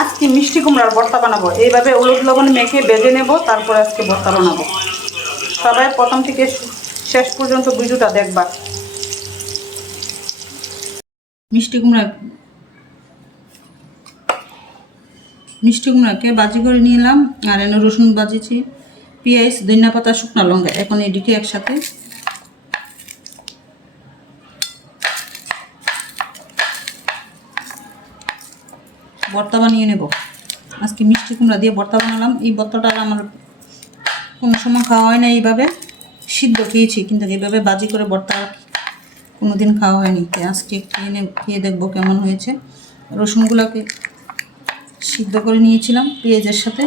আজকে মিষ্টি কুমড়ার ভর্তা বানাবো। এইভাবে হলুদ লবণ মেখে বেজে নেব, তারপর আজকে ভর্তা বানাবো। সবাই প্রথম থেকে শেষ পর্যন্ত ভিডিওটা দেখবা। মিষ্টি কুমড়া মিষ্টি কুমড়াকে বাজি করে নিলাম আর এনে রসুন বাজিছি, পেঁয়াজ, ধনিয়া পাতা, শুকনো লঙ্কা, এখন এদিকে একসাথে ভর্তা বানিয়ে নেব। আজকে মিষ্টি কুমড়া দিয়ে ভর্তা বানালাম। এই ভর্তাটা আমার কোনো সময় খাওয়া হয় না এইভাবে। সিদ্ধ খেয়েছি, কিন্তু এইভাবে বাজি করে ভর্তা কোনো দিন খাওয়া হয়নি। আজকে খেয়ে নে খেয়ে দেখব কেমন হয়েছে। রসুনগুলোকে সিদ্ধ করে নিয়েছিলাম পেঁয়াজের সাথে।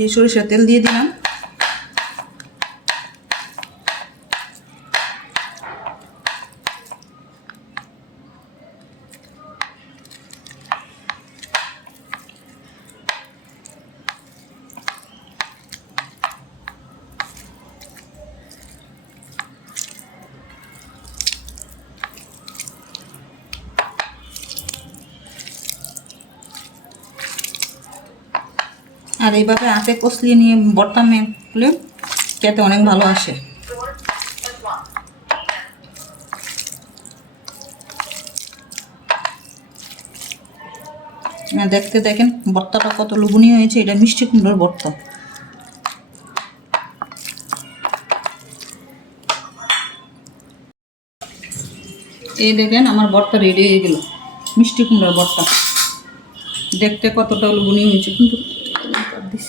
এই সরিষার তেল দিয়ে দিলাম। আর এইভাবে আটে কষলিয়ে নিয়ে বর্তা মেখলে খেতে অনেক ভালো আসে। আর দেখতে দেখেন বর্তাটা কত লোভনীয় হয়েছে, এটা মিষ্টি কুমড়োর বর্তা। এই দেখেন আমার বর্তা রেডি হয়ে গেল, মিষ্টি কুমড়োর বর্তা। দেখতে কতটা লোভনীয় হয়েছে, কিন্তু condición.